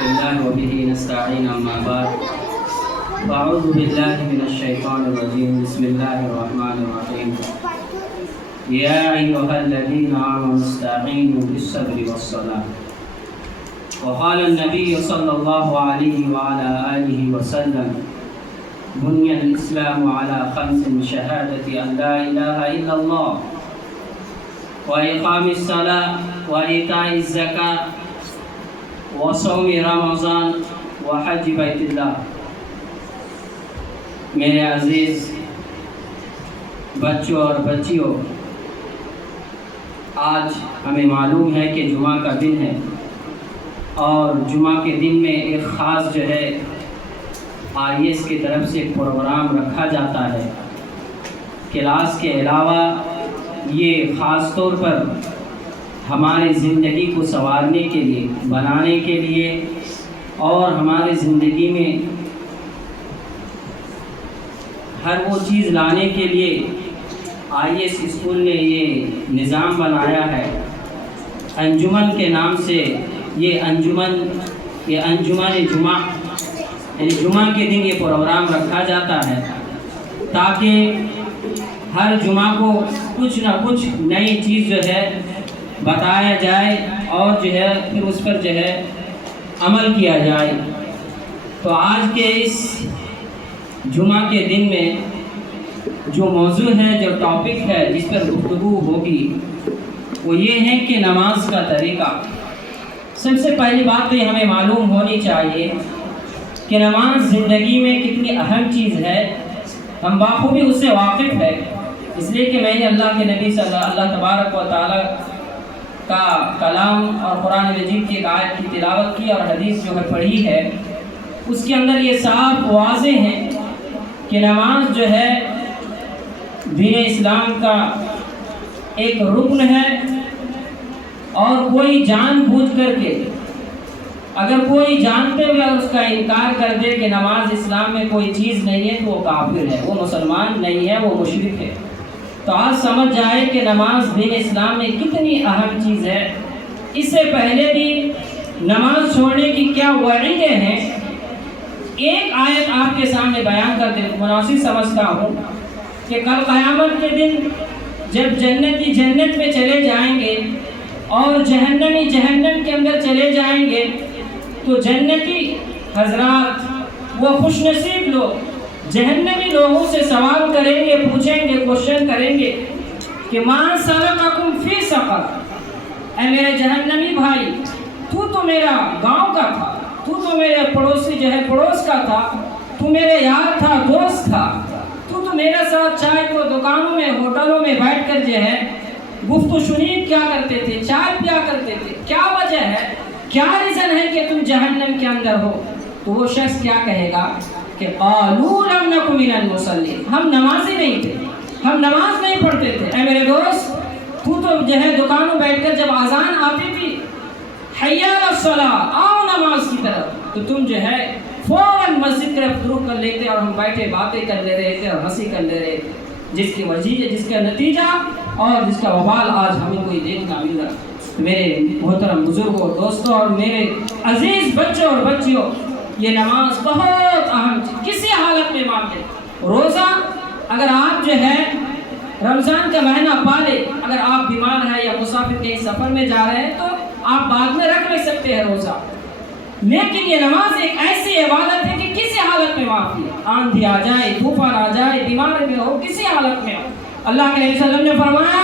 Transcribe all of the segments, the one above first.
لله وبه نستعين أما بعد فأعوذ بالله من الشيطان الرجيم بسم الله الرحمن الرحيم يا أيها الذين آمنوا استعينوا بالصبر والصلاة وقال النبي صلى الله عليه وعلى آله وسلم بني الإسلام على خمس شهادة أن لا إله إلا الله وإقام الصلاة وإيتاء الزكاة وصوم رمضان وحج بیت اللہ۔ میرے عزیز بچوں اور بچیوں، آج ہمیں معلوم ہے کہ جمعہ کا دن ہے، اور جمعہ کے دن میں ایک خاص جو ہے IAS کی طرف سے پروگرام رکھا جاتا ہے۔ کلاس کے علاوہ یہ خاص طور پر ہماری زندگی کو سنوارنے کے لیے، بنانے کے لیے، اور ہماری زندگی میں ہر وہ چیز لانے کے لیے IAS اسکول نے یہ نظام بنایا ہے۔ انجمن کے نام سے یہ انجمن جمعہ یعنی جمعہ کے دن یہ پروگرام رکھا جاتا ہے، تاکہ ہر جمعہ کو کچھ نہ کچھ نئی چیز جو ہے بتایا جائے اور جو ہے پھر اس پر جو ہے عمل کیا جائے۔ تو آج کے اس جمعہ کے دن میں جو موضوع ہے، جو ٹاپک ہے جس پر گفتگو ہوگی، وہ یہ ہے کہ نماز کا طریقہ۔ سب سے پہلی بات تو یہ ہمیں معلوم ہونی چاہیے کہ نماز زندگی میں کتنی اہم چیز ہے، ہم بخوبی اس سے واقف ہے، اس لیے کہ میں نے اللہ کے نبی صلی اللہ تبارک و تعالی کا کلام اور قرآن مجید کی ایک آیت کی تلاوت کی اور حدیث جو ہے پڑھی ہے، اس کے اندر یہ صاف واضح ہے کہ نماز جو ہے دین اسلام کا ایک رکن ہے، اور کوئی جان بوجھ کر کے اگر کوئی جانتے ہوئے اس کا انکار کر دے کہ نماز اسلام میں کوئی چیز نہیں ہے تو وہ کافر ہے، وہ مسلمان نہیں ہے، وہ مشرک ہے۔ تو آج سمجھ جائے کہ نماز دین اسلام میں کتنی اہم چیز ہے۔ اس سے پہلے بھی نماز چھوڑنے کی کیا وعیدیں ہیں، ایک آیت آپ کے سامنے بیان کر کے مناسب سمجھتا ہوں کہ کل قیامت کے دن جب جنتی جنت میں چلے جائیں گے اور جہنمی جہنم کے اندر چلے جائیں گے، تو جنتی حضرات، وہ خوش نصیب لوگ جہنمی لوگوں سے سوال کریں گے، پوچھیں گے، کوشچن کریں گے کہ ما سلککم فی سقر، اے میرے جہنمی بھائی، تو میرا گاؤں کا تھا، تو میرے پڑوسی جو ہے پڑوس کا تھا، تو میرے یار تھا، دوست تھا، تو میرے ساتھ چائے کو دکانوں میں، ہوٹلوں میں بیٹھ کر جو ہے گفت و شنید کیا کرتے تھے، چائے پیا کرتے تھے، کیا وجہ ہے، کیا ریزن ہے کہ تم جہنم کے اندر ہو؟ تو وہ شخص کیا کہے گا کہ قالوا لم نک من المصلین، ہم نمازی نہیں تھے، ہم نماز نہیں پڑھتے تھے۔ اے میرے دوست، تو جو ہے دکانوں بیٹھ کر جب اذان آتی تھی حی علی الصلاۃ، آؤ نماز کی طرف، تو تم جو ہے فوراً مسجد کی طرف رخ کر لیتے اور ہم بیٹھے باتیں کر لے رہے تھے اور ہنسی کر لے رہے تھے، جس کی وجہ، جس کا نتیجہ اور جس کا وبال آج ہمیں کوئی دیکھنا مل رہا ہے۔ میرے محترم بزرگوں، دوستوں اور میرے عزیز بچوں اور بچیوں، یہ نماز بہت اہم چیز، کسی حالت میں مانتے۔ روزہ اگر آپ جو ہے رمضان کا مہینہ پالے، اگر آپ بیمار ہیں یا مسافر کہیں سفر میں جا رہے ہیں تو آپ بعد میں رکھ نہیں سکتے ہیں روزہ، لیکن یہ نماز ایک ایسی عبادت ہے کہ کسی حالت میں معافی ہے، آندھی آ جائے، طوفان آ جائے، بیمار میں ہو، کسی حالت میں ہو۔ اللہ کے نبی صلی اللہ علیہ وسلم نے فرمایا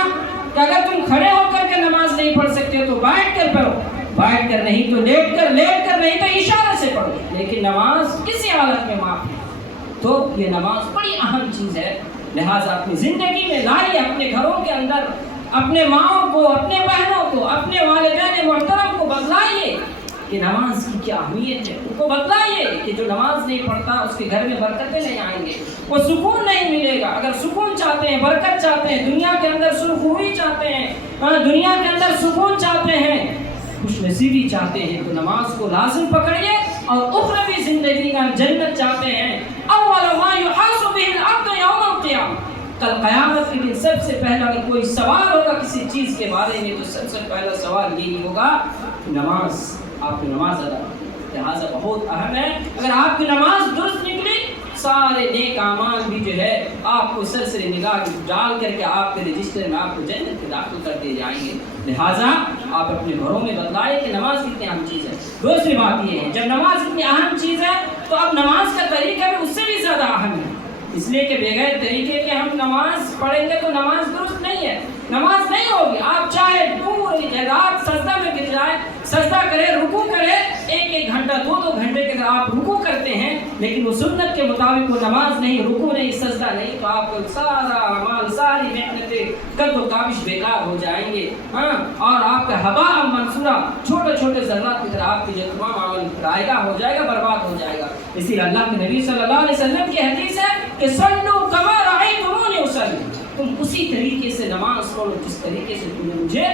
کہ اگر تم کھڑے ہو کر کے نماز نہیں پڑھ سکتے تو بیٹھ کر پڑھو، بیٹھ کر نہیں تو لیٹ کر نہیں تو اشارے سے پڑھو، لیکن نماز کسی حالت میں معافی ہے۔ تو یہ نماز بڑی اہم چیز ہے، لہٰذا اپنی زندگی میں لائیے، اپنے گھروں کے اندر اپنے ماؤں کو، اپنے بہنوں کو، اپنے والدین محترم کو بتلائیے کہ نماز کی کیا اہمیت ہے، ان کو بتلائیے کہ جو نماز نہیں پڑھتا اس کے گھر میں برکتیں نہیں آئیں گے، وہ سکون نہیں ملے گا۔ اگر سکون چاہتے ہیں، برکت چاہتے ہیں، دنیا کے اندر سرخروئی چاہتے ہیں، دنیا کے اندر سکون چاہتے ہیں، خوش نصیبی چاہتے ہیں، تو نماز کو لازم پکڑیے، اور اخروی زندگی کا جنت چاہتے ہیں، اول ما یحاسب به العبد یوم القیامہ، کل قیامت کے دن سب سے پہلا اگر کوئی سوال ہوگا کسی چیز کے بارے میں تو سب سے پہلا سوال یہی ہوگا کہ نماز، آپ نے نماز ادا لہٰذا بہت اہم ہے، اگر آپ کی نماز درست نکلی سارے نیک اعمال بھی جو ہے آپ کو سرسری نگاہ ڈال کر کے آپ کے رجسٹر میں آپ کو جنت میں داخل کر دیے جائیں گے۔ لہٰذا آپ اپنے گھروں میں بتلائیں کہ نماز کتنی اہم چیز ہے۔ دوسری بات یہ ہے، جب نماز اتنی اہم چیز ہے تو اب نماز کا طریقہ بھی اس سے بھی زیادہ اہم ہے، اس لیے کہ بغیر طریقے کے ہم نماز پڑھیں گے تو نماز درست نہیں ہے، نماز نہیں ہوگی۔ آپ چاہے پوری رات سجدہ میں گر جائے، سجدہ کرے، رکوع کرے، ایک گھنٹہ دو گھنٹے کے آپ رکوع کرتے ہیں لیکن وہ سنت کے مطابق وہ نماز نہیں، رکوع نہیں، سجدہ نہیں، تو آپ کو سارا اعمال، ساری محنتیں قد و کاوش بیکار ہو جائیں گے، اور آپ کا ہباء منصورہ چھوٹے چھوٹے ذرات کی طرح آپ کی جو تمام عمل رائگاں ہو جائے گا، برباد ہو جائے گا۔ اسی لیے اللہ کے نبی صلی اللہ علیہ وسلم کی حدیث ہے کہ صلوا کما رأیتمونی اصلی، تم اسی طریقے سے نماز پڑھو جس طریقے سے تم نے مجھے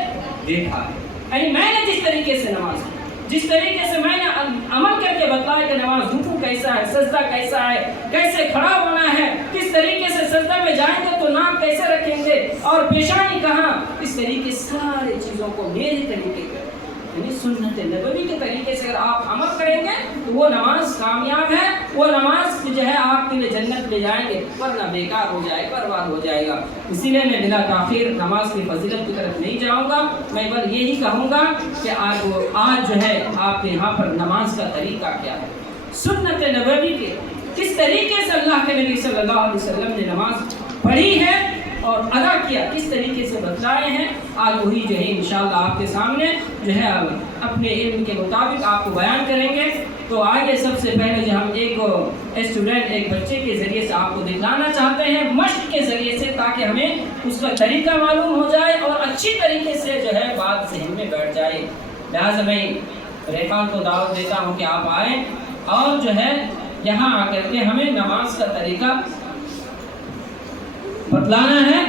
دیکھا ہے، یعنی میں نے جس طریقے سے نماز پڑھی، جس طریقے سے میں نے عمل کر کے بتلایا کہ نماز رکوع کیسا ہے، سجدہ کیسا ہے، کیسے کھڑا ہونا ہے، کس طریقے سے سجدہ میں جائیں گے تو ناک کیسے رکھیں گے اور پیشانی کہاں، اس طریقے سارے چیزوں کو میرے طریقے پر یعنی سنت نبوی کے طریقے سے اگر آپ عمل کریں گے تو وہ نماز کامیاب ہے، وہ نماز جو ہے آپ کے لیے جنت لے جائیں گے، ورنہ بیکار ہو جائے گا، برباد ہو جائے گا۔ اسی لیے میں بلا تاخیر نماز کی فضیلت کی طرف نہیں جاؤں گا، میں بس یہی کہوں گا کہ آج جو ہے آپ کے یہاں پر نماز کا طریقہ کیا ہے، سنت نبوی کے کس طریقے سے اللہ کے نبی صلی اللہ علیہ وسلم نے نماز پڑھی ہے اور ادا کیا، کس طریقے سے بتلائے ہیں، آج وہی جو ہے انشاءاللہ آپ کے سامنے جو ہے اپنے علم کے مطابق آپ کو بیان کریں گے۔ تو آئیے سب سے پہلے جو ہم ایک اسٹوڈنٹ، ایک بچے کے ذریعے سے آپ کو دکھلانا چاہتے ہیں، مشق کے ذریعے سے، تاکہ ہمیں اس کا طریقہ معلوم ہو جائے اور اچھی طریقے سے جو ہے بات ذہن میں بیٹھ جائے۔ لہٰذا میں ریحان کو دعوت دیتا ہوں کہ آپ آئیں اور جو ہے یہاں آ کر کے ہمیں نماز کا طریقہ بتلانا ہے،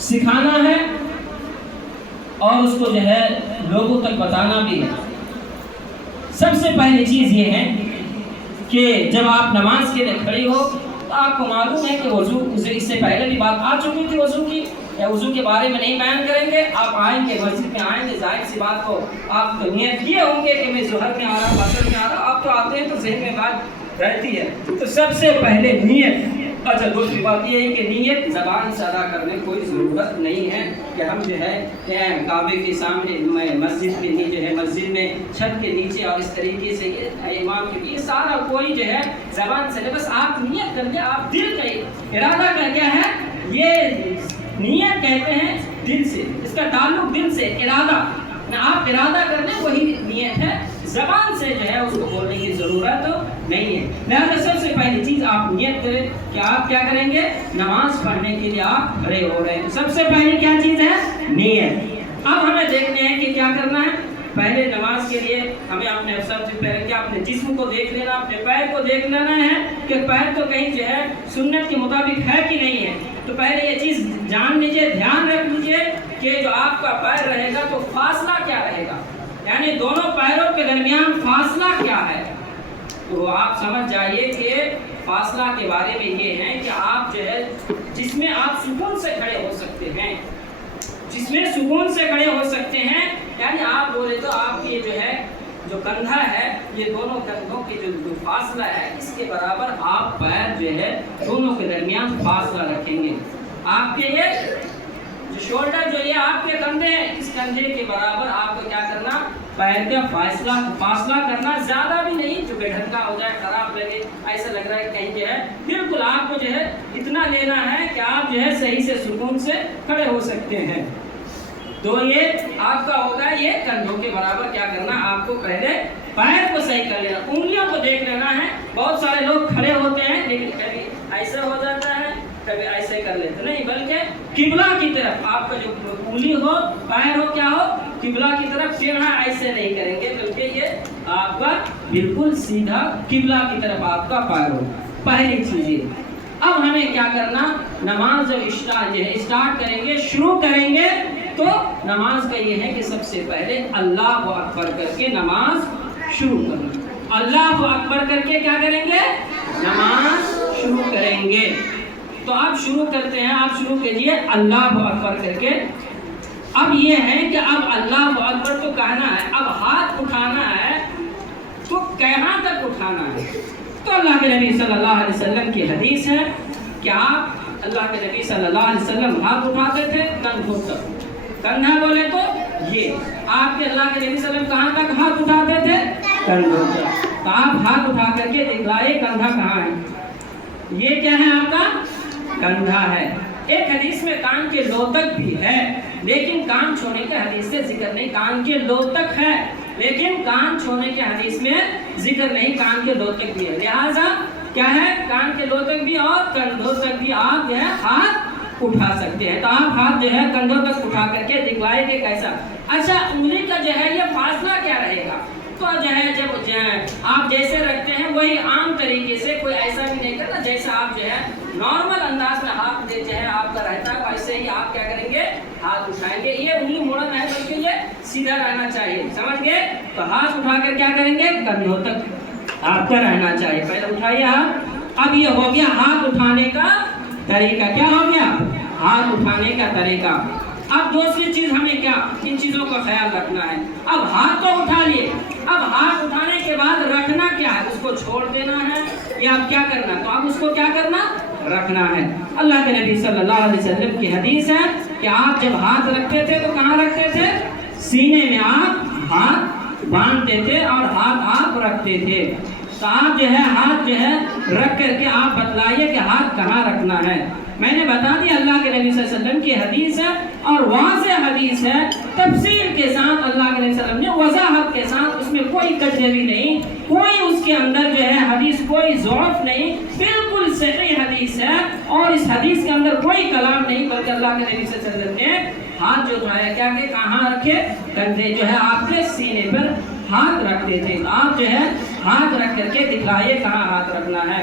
سکھانا ہے اور اس کو جو ہے لوگوں تک بتانا بھی ہے۔ سب سے پہلی چیز یہ ہے کہ جب آپ نماز کے لیے کھڑے ہو تو آپ کو معلوم ہے کہ وضو، اس سے پہلے بھی بات آ چکی تھی وضو کی، یا وضو کے بارے میں نہیں بیان کریں گے۔ آپ آئیں گے، مسجد میں آئیں گے، ظاہر سی بات کو آپ تو نیت کیے ہوں گے کہ میں ظہر میں آ رہا ہوں، عصر میں آ رہا ہوں، آپ تو آتے ہیں تو ذہن میں بات رہتی ہے۔ تو سب سے پہلے نیت۔ اچھا، دوسری بات یہ ہے کہ نیت زبان سے ادا کرنے کوئی ضرورت نہیں ہے کہ ہم جو ہے کعبے کے سامنے مسجد کے نیچے جو ہے مسجد میں چھت کے نیچے اور اس طریقے سے امام کے یہ سارا کوئی جو ہے زبان سے نہیں، بس آپ نیت کر کے آپ دل کا ارادہ کر کے ہے، یہ نیت کہتے ہیں دل سے، اس کا تعلق دل سے، ارادہ آپ ارادہ کر لیں وہی نیت ہے، زبان سے جو ہے اس کو بولنے کی ضرورت نہیں ہے۔ لہذا سب سے پہلی چیز آپ نیت کریں کہ آپ کیا کریں گے، نماز پڑھنے کے لیے آپ کھڑے ہو رہے ہیں۔ سب سے پہلے کیا چیز ہے، نیت۔ اب ہمیں دیکھنا ہے کہ کیا کرنا ہے۔ پہلے نماز کے لیے ہمیں اپنے سب سے پہلے کیا اپنے جسم کو دیکھ لینا، اپنے پیر کو دیکھ لینا ہے کہ پیر تو کہیں جو ہے سنت کے مطابق ہے کہ نہیں ہے۔ تو پہلے یہ چیز جان لیجیے، دھیان رکھ لیجیے کہ جو آپ کا پیر رہے گا تو فاصلہ کیا رہے گا، یعنی دونوں پیروں کے درمیان فاصلہ کیا ہے۔ تو آپ سمجھ جائیے کہ فاصلہ کے بارے میں یہ ہے کہ آپ جو ہے جس میں آپ سکون سے کھڑے ہو سکتے ہیں، جس میں سکون سے کھڑے ہو سکتے ہیں، یعنی آپ بولے تو آپ کی جو ہے جو کندھا ہے، یہ دونوں کندھوں کے جو فاصلہ ہے اس کے برابر آپ پیر جو ہے دونوں کے درمیان فاصلہ رکھیں گے۔ آپ کے یہ جو شولڈر جو یہ آپ کے کندھے ہیں، اس کندھے کے برابر آپ کو کیا کرنا، پیر کا فاصلہ کرنا، زیادہ بھی نہیں جو ڈھنکا ہو جائے، خراب لگے، ایسا لگ رہا ہے کہیں جو ہے بالکل آپ کو جو ہے اتنا لینا ہے کہ آپ جو ہے صحیح سے سکون سے کھڑے ہو سکتے ہیں۔ تو یہ آپ کا ہوگا، یہ کندھوں کے برابر کیا کرنا، آپ کو پہلے پیر کو صحیح کر لینا، انگلیوں کو دیکھ لینا ہے۔ بہت سارے لوگ کھڑے ہوتے ہیں لیکن کبھی ایسا ہو جاتا ہے، کبھی ایسے کر لیتے نہیں، بلکہ قبلہ کی طرف آپ کا جو انگلی ہو، پیر ہو، کیا ہو، قبلہ کی طرف ٹیڑھا ایسے نہیں کریں گے، بلکہ یہ آپ کا بالکل سیدھا قبلہ کی طرف آپ کا پیر ہو۔ پہلی چیز یہ۔ اب ہمیں کیا کرنا، نماز جب اسٹارٹ کریں گے، شروع کریں گے، تو نماز کا یہ ہے کہ سب سے پہلے اللہ اکبر کر کے نماز شروع کرنا۔ اللہ اکبر کر کے کیا کریں گے، نماز شروع کریں گے۔ تو آپ شروع کرتے ہیں، آپ شروع کیجئے اللہ اکبر کر کے۔ اب یہ ہے کہ اب اللہ اکبر تو کہنا ہے، اب ہاتھ اٹھانا ہے، تو اٹھانا ہے. تو اللہ کے نبی صلی اللہ علیہ وسلم کی حدیث ہے کہ آپ اللہ کے نبی صلی اللہ علیہ وسلم ہاتھ اٹھاتے تھے کندھوں تک. کندھا بولے تو یہ آپ کے اللہ کے نبی صلی اللہ علیہ وسلم کہاں تک ہاتھ اٹھاتے تھے؟ کندھوں تک. تو آپ ہاتھ اٹھا کر کے دکھلائے کندھا کہاں ہے. یہ کیا ہے آپ کا کندھا ہے. ایک حدیث میں کان کے لو تک بھی ہے لیکن کان چھونے کے حدیث سے ذکر نہیں. کان کے لو تک ہے لیکن کان چھونے کے حدیث میں ذکر نہیں. کان کے لو تک بھی ہے. لہٰذا کیا ہے کان کے لو تک بھی اور کندھوں تک بھی آپ جو ہے ہاتھ اٹھا سکتے ہیں. تو آپ ہاتھ جو ہے کندھوں تک اٹھا کر کے دکھلائے کہ کیسا. اچھا انگلی کا جو ہے یہ فاصلہ کیا رہے گا. تو جو ہے جب آپ جیسے رکھتے ہیں وہی عام طریقے سے, کوئی ایسا بھی نہیں کرنا جیسا آپ جو ہے نارمل انداز میں ہاتھ جو ہے آپ کا رہتا ہے ویسے ہی آپ کیا کریں گے ہاتھ اٹھائیں گے. یہ انگلی موڑن ہے بلکہ یہ سیدھا رہنا چاہیے. سمجھ گئے. تو ہاتھ اٹھا کر کیا کریں گے کندھوں تک آپ کا رہنا چاہیے. پہلے اٹھائیے ہاتھ. اب یہ ہو گیا ہاتھ اٹھانے کا طریقہ. کیا ہو گیا ہاتھ اٹھانے کا طریقہ. اب دوسری چیز ہمیں کیا ان چیزوں کا خیال رکھنا ہے. اب ہاتھ تو اٹھا لیے, اب ہاتھ اٹھانے کے بعد رکھنا کیا ہے. اس کو چھوڑ دینا ہے یا اب کیا کرنا. تو اب اس کو کیا کرنا رکھنا ہے. اللہ کے نبی صلی اللہ علیہ وسلم کی حدیث ہے کہ آپ جب ہاتھ رکھتے تھے تو کہاں رکھتے تھے سینے میں آپ ہاتھ باندھتے تھے اور ہاتھ آپ رکھتے تھے. تو آپ جو ہے ہاتھ جو ہے رکھ کر کے آپ بتلائیے کہ ہاتھ کہاں رکھنا ہے. میں نے بتا دیا اللہ کے نبی صلی اللہ علیہ وسلم کی حدیث ہے اور واضح حدیث ہے تفصیل کے ساتھ. اللہ کے نبی صلی اللہ علیہ وسلم نے وضاحت کے ساتھ, اس میں کوئی کجروی نہیں, کوئی اس کے اندر جو ہے حدیث کوئی ضعف نہیں, بالکل صحیح حدیث ہے. اور اس حدیث کے اندر کوئی کلام نہیں بلکہ اللہ کے نبی صلی اللہ علیہ وسلم نے ہاتھ جو اٹھایا کیا کہ کہاں رکھے کندھے جو ہے آپ کے سینے پر ہاتھ رکھتے تھے. آپ جو ہے ہاتھ رکھ کر کے دکھلائیے کہاں ہاتھ رکھنا ہے.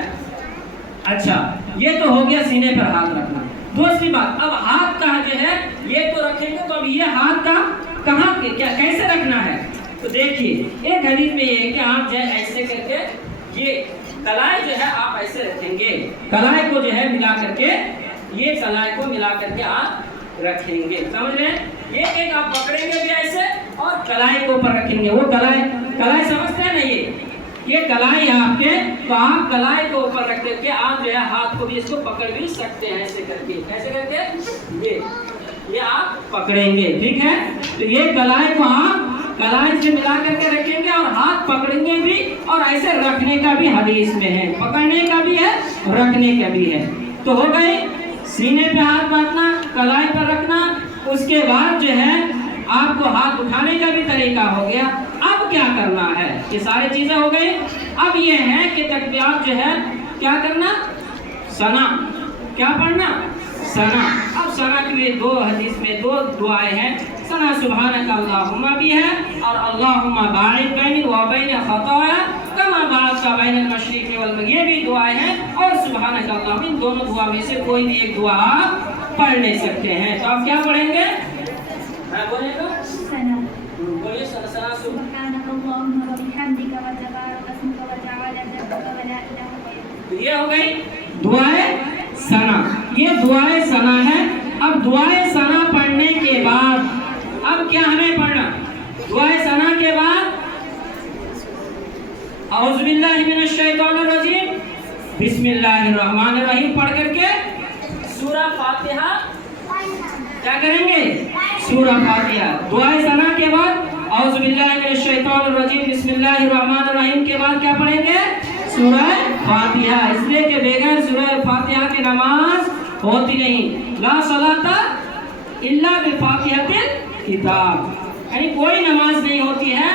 اچھا یہ تو ہو گیا سینے پر ہاتھ رکھنا. دوسری بات اب ہاتھ کا جو ہے یہ تو رکھیں گے تو اب یہ ہاتھ کا کہاں کیا کیسے رکھنا ہے. تو دیکھیے ایک حدیث میں یہ ہے کہ آپ جو ہے ایسے کر کے یہ کلائی جو ہے آپ ایسے رکھیں گے. کلائی کو جو ہے ملا کر کے یہ کلائی کو ملا کر کے آپ رکھیں گے. سمجھ رہے ہیں. یہ ایک آپ پکڑیں گے بھی ایسے اور کلائی کو اوپر رکھیں گے. وہ کلائی سمجھتے ہیں نا یہ کلائی ہے آپ کے. تو آپ کلائی کو اوپر رکھ کر کے آپ جو ہے ہاتھ کو بھی اس کو پکڑ بھی سکتے ہیں ایسے کر کے. ایسے کر کے یہ آپ پکڑیں گے. ٹھیک ہے. تو یہ کلائی کو آپ کلائی سے ملا کر کے رکھیں گے اور ہاتھ پکڑیں گے بھی اور ایسے رکھنے کا بھی حدیث میں ہے. پکڑنے کا بھی ہے رکھنے کا بھی ہے. تو ہو گئی سینے پہ ہاتھ باندھنا, کلائی پر رکھنا. اس کے بعد جو ہے آپ کو ہاتھ اٹھانے کا بھی طریقہ ہو گیا. اب کیا کرنا ہے. یہ ساری چیزیں ہو گئی. اب یہ ہے کہ تکبیرات جو ہے کیا کرنا ثنا کیا پڑھنا ثنا. اب ثنا کی یہ دو حدیث میں دو دعائیں ہیں. ثنا سبحانک اللہم بھی ہے اور اللہم باعد بینی و بین خطایا کما بعدت بین المشرق والمغرب. یہ بھی دعائیں ہیں. اور سبحانک اللہم ان دونوں دعا میں سے کوئی بھی ایک دعا پڑھ لے سکتے ہیں. تو آپ کیا پڑھیں گے. بولے گا بولے ثنا سبحانک اللہم و بحمدک و تبارک اسمک و تعالی جدک و لا الہ غیرک. یہ ہو گئی دعائے ثنا. یہ دعائے ثنا ہے. اب دعائے ثنا پڑھنے کے بعد اب کیا ہمیں پڑھنا. دعائے ثنا کے بعد اعوذ باللہ من الشیطان الرجیم بسم اللہ الرحمن الرحیم پڑھ کر کے سورہ فاتحہ کیا کریں گے سورہ فاتحہ. دعائے ثنا کے بعد اعوذ باللہ من الشیطان الرجیم بسم اللہ الرحمن الرحیم کے بعد کیا پڑھیں گے سورہ فاتحہ. اس لیے کہ بغیر سورہ فاتحہ کی نماز ہوتی نہیں. لا صلاۃ الا بفاتحۃ الکتاب. یعنی کوئی نماز نہیں ہوتی ہے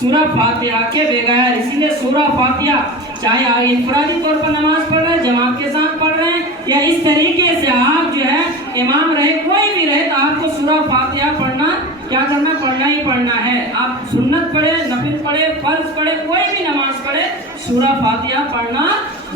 سورہ فاتحہ کے بغیر. اسی لیے سورہ فاتحہ چاہے انفرادی طور پر نماز پڑھ رہے ہیں جماعت کے ساتھ پڑھ رہے ہیں یا اس طریقے سے آپ جو ہے امام رہے کوئی بھی رہے تو آپ کو سورہ فاتحہ پڑھنا کیا کرنا پڑھنا ہی پڑھنا ہے. آپ سنت پڑھے نفل پڑھے فرض پڑھے کوئی بھی نماز پڑھے سورہ فاتحہ پڑھنا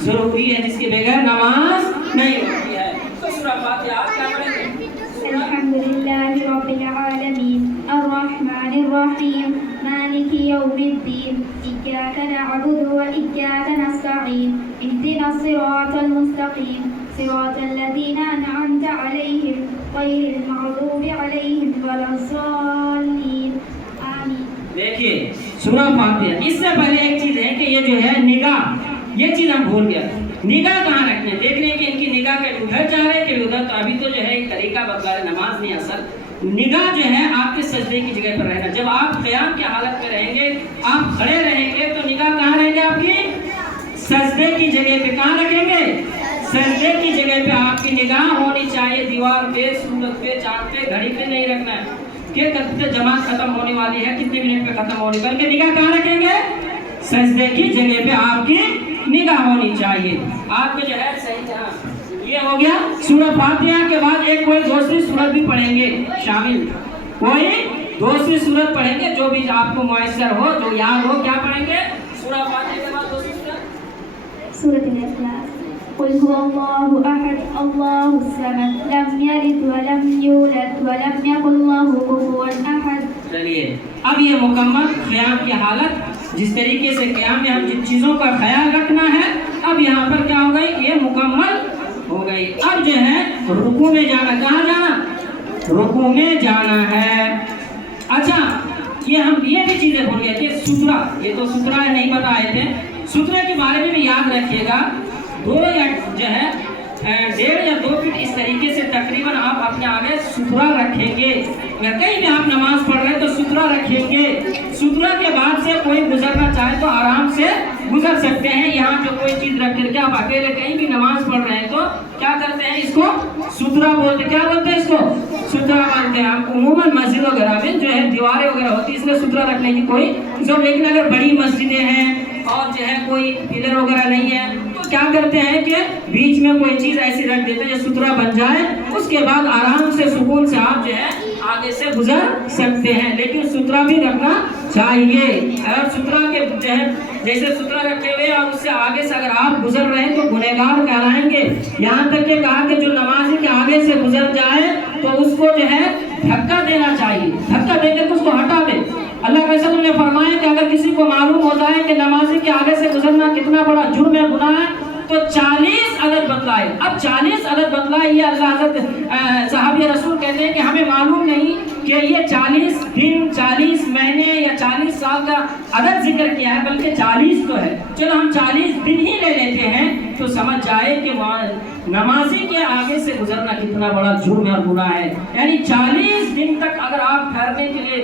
ضروری ہے جس کے بغیر نماز نہیں ہوتی ہے. تو سورہ فاتحہ کیا پڑھیں گے. الحمدللہ رب العالمین الرحمن الرحیم مالک یوم الدین ایاک نعبد و ایاک نستعین اهدنا الصراط المستقیم صراط الذین انعمت علیہم غیر المغضوب علیہم ولا الضالین آمین. دیکھیے سورہ فاتحہ اس سے پہلے ایک چیز ہے کہ یہ جو ہے نگاہ یہ چیز ہم بھول گیا. نگاہ کہاں رکھنے, دیکھ رہے ہیں کہ ان کی نگاہ کے ادھر جا رہے کہ ادھر, تو ابھی تو جو ہے ایک طریقہ بدلا ہے, نماز نہیں اصل. نگاہ جو ہے آپ کے سجدے کی جگہ پر رہنا. جب آپ قیام کی حالت میں رہیں گے, آپ کھڑے رہیں گے, تو نگاہ کہاں رہیں گے آپ کی؟ سجدے کی جگہ پہ. کہاں رکھیں گے؟ سجدے کی جگہ پہ آپ کی نگاہ ہونی چاہیے. دیوار پہ, سورج پہ, چاند پہ, گھڑی پہ نہیں رکھنا ہے کہ جماعت ختم ہونے والی ہے, کتنے منٹ پہ ختم ہونی, بلکہ نگاہ کہاں رکھیں گے؟ سجدے کی جگہ پہ آپ کی نگاہ ہونی چاہیے. آپ کو جو ہے صحیح جہاں یہ ہو گیا. سورہ فاتحہ کے بعد ایک کوئی دوسری سورت بھی پڑھیں گے شامل, کوئی دوسری سورت پڑھیں گے جو بھی آپ کو میسر ہو, جو یاد ہو. کیا پڑھیں گے سورہ فاتحہ کے بعد؟ دوسری سورت سورة الإخلاص. قل هو الله أحد الله الصمد لم يلد ولم يولد ولم يكن له كفوا أحد. چلیے اب یہ مکمل قیام کی حالت, جس طریقے سے قیام میں ہم جن چیزوں کا خیال رکھنا ہے, اب یہاں پر کیا ہو گئی, یہ مکمل ہو گئی. اب جو ہے رکوع میں جانا. کہاں جانا؟ رکوع میں جانا ہے. اچھا یہ ہم یہ بھی چیزیں بھول گئے تھے. سترہ, یہ تو سترہ نہیں بتائے تھے. سترے کے بارے میں بھی یاد رکھیے گا. 2 یا جو ہے 1.5 یا 2 فٹ اس طریقے سے تقریباً آپ اپنے آگے سترہ رکھیں گے. اگر کہیں بھی آپ نماز پڑھ رہے ہیں تو سترہ رکھیں گے. سترہ کے بعد سے کوئی گزرنا چاہے تو آرام سے گزر سکتے ہیں. یہاں جو کوئی چیز رکھ کر کے آپ اکیلے کہیں بھی نماز پڑھ رہے ہیں تو کیا کرتے ہیں, اس کو سترہ بولتے. کیا بولتے ہیں اس کو؟ سترہ بولتے ہیں. آپ عموماً مسجد وغیرہ میں جو ہے دیواریں وغیرہ ہوتی ہے, اس میں سترہ رکھنے کی کوئی ضرورت. لیکن اگر بڑی مسجدیں ہیں اور جو ہے کوئی پلر وغیرہ نہیں ہے تو کیا کرتے ہیں کہ بیچ میں کوئی چیز ایسی رکھ دیتے ہیں جو سترہ بن جائے. اس کے بعد آرام سے سکون سے آپ جو ہے آگے سے گزر سکتے ہیں. لیکن سترہ بھی رکھنا چاہیے. اگر سترہ کے جو ہے جیسے سترہ رکھے ہوئے اور اس سے آگے سے اگر آپ گزر رہے ہیں تو گنہگار کہلائیں گے. یہاں تک کہ کہا کہ جو نمازی کے آگے سے گزر جائے تو اس کو جو ہے دھکا دینا چاہیے. دھکا دے کے اس کو ہٹا دے. اللہ کے رسول نے فرمایا کہ اگر کسی کو معلوم ہو جائے کہ نمازی کے آگے سے گزرنا کتنا بڑا جرم ہے, گناہ ہے, تو 40 عدد بتلائے. اب 40 عدد بتلائے. یہ اللہ حضرت صحابی رسول کہتے ہیں کہ ہمیں معلوم نہیں کہ یہ 40 دن, 40 مہینے یا 40 سال کا عدد ذکر کیا ہے, بلکہ 40 تو ہے. چلو ہم 40 دن ہی لے لیتے ہیں تو سمجھ جائے کہ نمازی کے آگے سے گزرنا کتنا بڑا جرم اور گناہ ہے. یعنی 40 دن تک اگر آپ ٹھہرنے کے لیے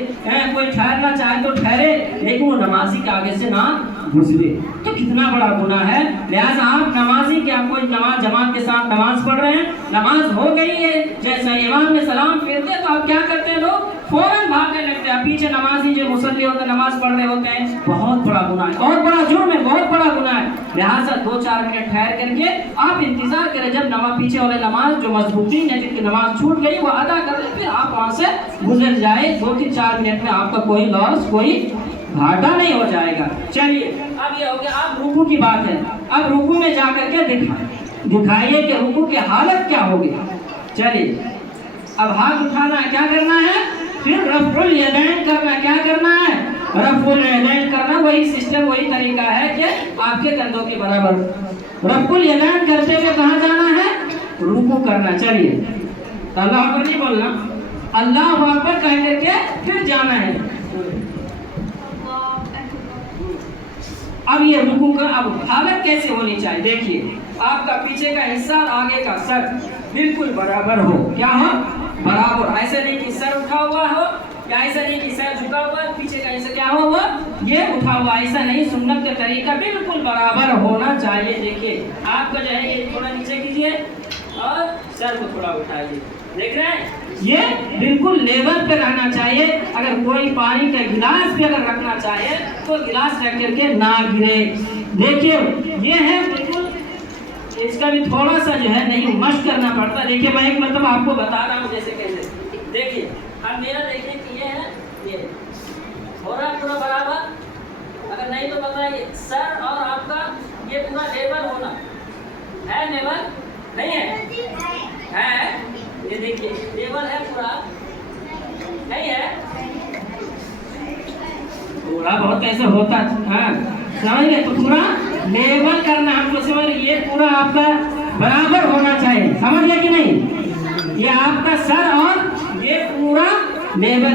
کوئی ٹھہرنا چاہے تو ٹھہرے, لیکن وہ نمازی کے آگے سے نہ گزرے تو کتنا بڑا گناہ ہے. لہٰذا آپ نمازی کے, آپ کوئی نماز جماعت کے ساتھ نماز پڑھ رہے ہیں, نماز ہو گئی ہے, جیسا امام نے سلام پھیرتے تو آپ کیا کرتے ہیں, لوگ فوراً بھاگنے لگتے ہیں. پیچھے نمازی جو مصلی ہوتے ہیں نماز پڑھ رہے ہوتے ہیں. بہت بڑا گناہ ہے, بہت بڑا جرم ہے, بہت بڑا گناہ ہے. لہٰذا 2-4 منٹ ٹھہر کر کے آپ انتظار کریں جب نماز پیچھے والے نماز جو مضبوطین ہے, جن کی نماز چھوٹ گئی, وہ ادا کر لیں, پھر آپ وہاں سے گزر جائیں. 2-4 منٹ میں آپ کا کوئی لاس, کوئی گھاٹا نہیں ہو جائے گا. چلیے اب یہ ہو گیا. اب رکوع کی بات ہے. اب رکوع میں جا کر کے دکھائیے کہ رکوع کی حالت کیا ہوگی. چلیے اب ہاتھ اٹھانا ہے, کیا کرنا ہے, پھر رفع الیدین کرنا. کیا کرنا ہے, رفع الیدین کرنا. وہی سسٹم, وہی طریقہ ہے کہ آپ کے کندھوں کے برابر. رفع الیدین کرتے ہوئے کہاں جانا ہے, رکوع کرنا. چلیے اللہ اکبر نہیں بولنا, اللہ اکبر کہہ کر کے پھر جانا ہے. اب یہ رکوع کا اب حالت کیسے ہونی چاہیے. دیکھیے آپ کا پیچھے کا حصہ اور آگے کا سر بالکل برابر ہو. کیا ہو, برابر. ایسا نہیں کہ سر اٹھا ہوا ہو, یا ایسا نہیں کہ سر جھکا ہوا ہے, پیچھے کا حصہ کیا ہوا, یہ اٹھا ہوا. ایسا نہیں, سنت کا طریقہ بالکل برابر ہونا چاہیے. دیکھیے آپ کا جو ہے یہ تھوڑا نیچے کیجیے اور سر کو تھوڑا اٹھائیے. دیکھ رہے ہیں, یہ بالکل لیول پہ رہنا چاہیے. اگر کوئی پانی کا گلاس بھی اگر رکھنا چاہے تو گلاس رکھ کر کے نہ گرے. دیکھیے یہ ہے بالکل, اس کا بھی تھوڑا سا جو ہے نہیں مشق کرنا پڑتا. دیکھیے میں ایک مطلب آپ کو بتا رہا ہوں جیسے کیسے. دیکھیے اب میرا دیکھیے کہ یہ ہے, یہ ہو رہا ہے پورا برابر. اگر نہیں تو بتائیے, سر اور آپ کا یہ پورا لیول ہونا ہے. لیول نہیں ہے, یہ دیکھیے لیول ہے, پورا نہیں ہے. تھوڑا بہت ایسے ہوتا ہے, ہاں سمجھ گئے. تو پورا لیول کرنا ہم کو سمجھ, یہ پورا آپ کا برابر ہونا چاہیے. سمجھ گئے کہ نہیں, یہ آپ کا سر اور یہ پورا لیول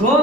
2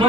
2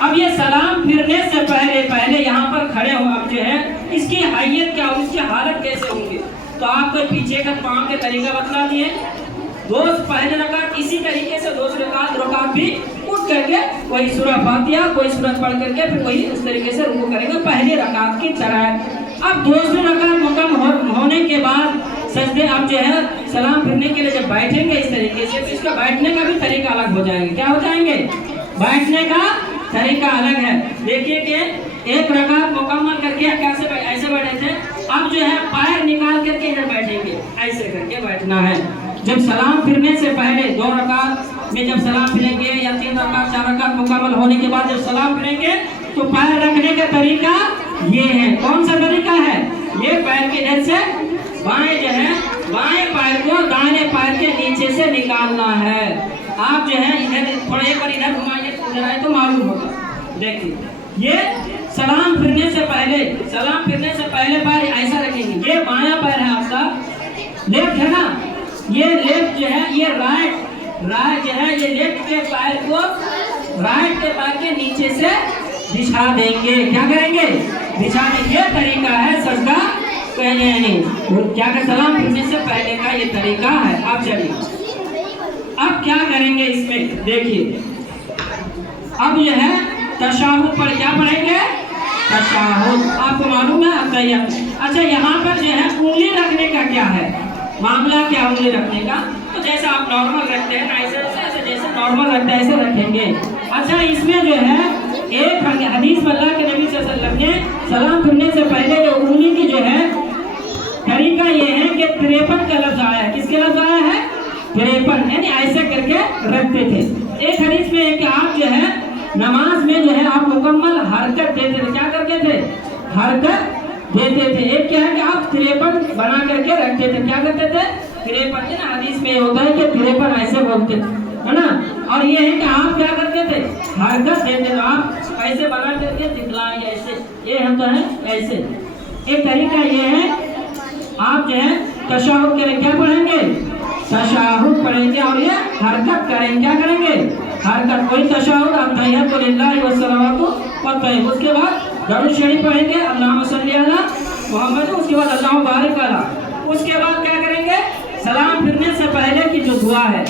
اب یہ سلام پھرنے سے پہلے یہاں پر کھڑے ہو، اب جو ہے اس کی حیت کیا ہوگی، اس کی حالت کیسے ہوں گی؟ تو آپ کو پیچھے کا پاؤں کے طریقہ بتلا دیے. پہلے رکعت اسی طریقے سے، دوسری رکعت بھی اٹھ کر کے وہی سورہ فاتحہ کوئی سورت پڑھ کر کے پھر وہی اس طریقے سے رکوع کریں گے پہلی رکعت کی طرح. اب دوسری رکعت مکمل ہونے کے بعد سجدے، اب جو ہے سلام پھرنے کے لیے جب بیٹھیں گے اس طریقے سے، تو اس کا بیٹھنے کا بھی طریقہ الگ ہو جائیں گے. کیا ہو جائیں گے؟ بیٹھنے کا طریقہ الگ ہے. دیکھیے کہ ایک رکعت مکمل کر کے کیسے ایسے بیٹھے تھے، اب جو ہے پیر نکال کر کے ادھر بیٹھیں گے، ایسے کر کے بیٹھنا ہے. جب سلام پھرنے سے پہلے 2 رکعت میں جب سلام پھریں گے یا 3 رکعت 4 رکعت مکمل ہونے کے بعد جب سلام پھریں گے تو پیر رکھنے کا طریقہ یہ ہے. کون سا طریقہ ہے؟ یہ پیر کے ادھر سے بائیں جو ہے بائیں پیر کو دائیں پیر کے نیچے سے نکالنا ہے. آپ جو ہے ادھر تھوڑا ایک بار ادھر گھمائیے ادھر آئے تو معلوم ہوگا. دیکھیے یہ سلام پھرنے سے پہلے پیر ایسا رکھیں گے. یہ بایاں پیر ہے آپ کا، لیفٹ ہے نا، یہ لیفٹ جو ہے یہ رائٹ جو ہے یہ لیفٹ کے پیر کو رائٹ کے پیر کے نیچے سے بچھا دیں گے. کیا کریں گے؟ بچھا دیں گے. یہ طریقہ ہے سجدہ کیا کہ سلام پھرنے سے پہلے کا یہ طریقہ ہے. اب چلیے اب کیا کریں گے اس میں دیکھیے. اب یہ ہے تشہد پر کیا پڑھیں گے؟ تشہد. آپ کو معلوم ہے اتحیات. اچھا یہاں پر جو ہے انگلی رکھنے کا کیا ہے معاملہ؟ کیا انگلی رکھنے کا؟ تو جیسے آپ نارمل رکھتے ہیں ایسے جیسے نارمل رکھتے ہیں ایسے رکھیں گے. اچھا اس میں جو ہے ایک حدیث میں اللہ کے نبی صلی اللہ علیہ وسلم نے سلام پھرنے سے پہلے جو انگلی کی جو ہے طریقہ یہ ہے کہ 53 کا لفظ آیا ہے. کس کے لفظ آیا ہے؟ 53، یعنی ایسے کر کے رکھتے تھے. ایک حدیث میں ہے کہ آپ جو ہے نماز میں جو ہے آپ مکمل حرکت دیتے تھے. کیا کرتے تھے؟ حرکت دیتے تھے. ایک کیا ہے کہ آپ 53 بنا کر کے رکھتے تھے. کیا کرتے تھے؟ 53. نا حدیث میں یہ ہوتا ہے کہ 53 ایسے بولتے تھے ہے نا. اور یہ ہے کہ آپ کیا کرتے تھے؟ حرکت دیتے تھے. آپ ایسے بنا کر کے دکھلائیں گے ایسے، یہ ہوتا ہے ایسے. ایک طریقہ یہ ہے آپ جو ہے تشہد کے لیے کیا پڑھیں گے؟ تشہد پڑھیں گے اور یہ حرکت کریں گے. کیا کریں گے؟ حرکت. کوئی تشہد التحیات للہ والصلوات والطیب. اس کے بعد درود شریف پڑھیں گے اللہم صلی علی محمد. اس کے بعد اللہم بارک علی. اس کے بعد کیا کریں گے؟ سلام پھرنے سے پہلے کی جو دعا ہے.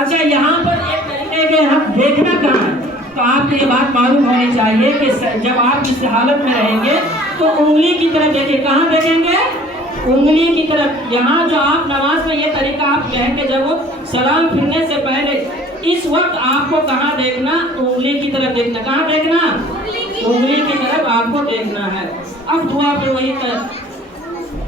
اچھا یہاں پر ایک طریقے کے ہم دیکھنا کہاں ہے، تو آپ کو یہ بات معلوم ہونی چاہیے کہ جب آپ اس حالت میں رہیں گے تو انگلی کی طرف دیکھیں. کہاں دیکھیں گے؟ انگلی کی طرف. یہاں جو آپ نماز میں یہ طریقہ آپ کہیں گے جب سلام پھرنے سے پہلے اس وقت آپ کو کہاں دیکھنا؟ انگلی کی طرف دیکھنا. کہاں دیکھنا؟ انگلی کی طرف آپ کو دیکھنا ہے. اب دعا پہ وہی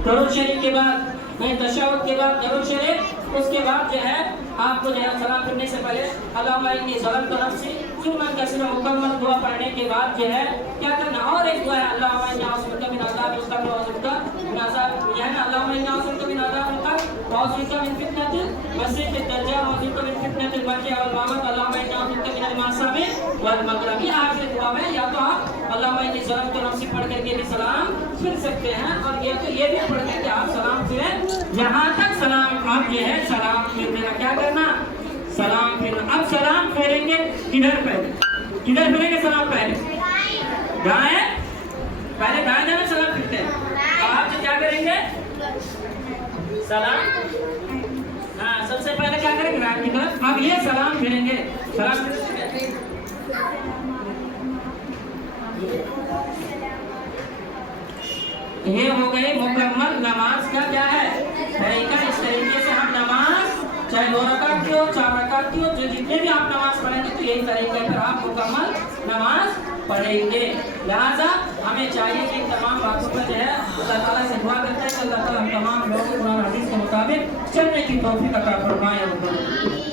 درود شریف کے بعد تشہد کے بعد درود شریف. اس کے بعد جو ہے آپ کو جو ہے سلام پھرنے سے پہلے اللہم انی ظلمت نفسی ظلما کثیرا مکمل دعا پڑھنے کے بعد جو ہے کیا کرنا؟ اور ایک دعا ہے اللہم انی اعوذ بک من عذاب القبر واعوذ بک من عذاب جو ہے نا اللہم انی اعوذ بک من عذاب القبر واعوذ بک من فتنۃ المسیح الدجال واعوذ بک من فتنۃ المحیا والممات اللہم انی اعوذ بک من المعصم والمغرب. یہ آخری دعا میں یا تو آپ اللہم انی ظلمت نفسی پڑھ کر کے بھی سلام پھر سکتے ہیں، اور یہ تو یہ بھی پڑھ کر کے آپ سلام پھریں. یہاں تک سلام آپ جو ہے سلام پھرنے کا کیا کرنا؟ سلام پھرنا. اب سلام پھیریں گے کدھر پہلے؟ کدھر پھیریں گے سلام پہلے؟ دائیں. پہلے دائیں جانا سلام پھرتے ہیں. آپ کیا کریں گے؟ سلام. ہاں سب سے پہلے کیا کریں گے؟ دائیں کی طرف. اب یہ سلام پھیریں گے. سلام پھیریں. یہ ہو گئی مکمل نماز کا کیا ہے طریقہ. اس طریقے سے ہم نماز چاہے 2 رکعت کی ہو 4 رکعت کی ہو جو جتنے بھی آپ نماز پڑھیں گے تو یہی طریقے پر آپ مکمل نماز پڑھیں گے. لہٰذا ہمیں چاہیے کہ تمام باتوں پر جو ہے اللہ تعالیٰ سے دعا کرتے ہیں کہ اللہ تعالیٰ ہم تمام لوگوں کو قرآن حدیث کے مطابق چلنے کی توفیق عطا فرمائے.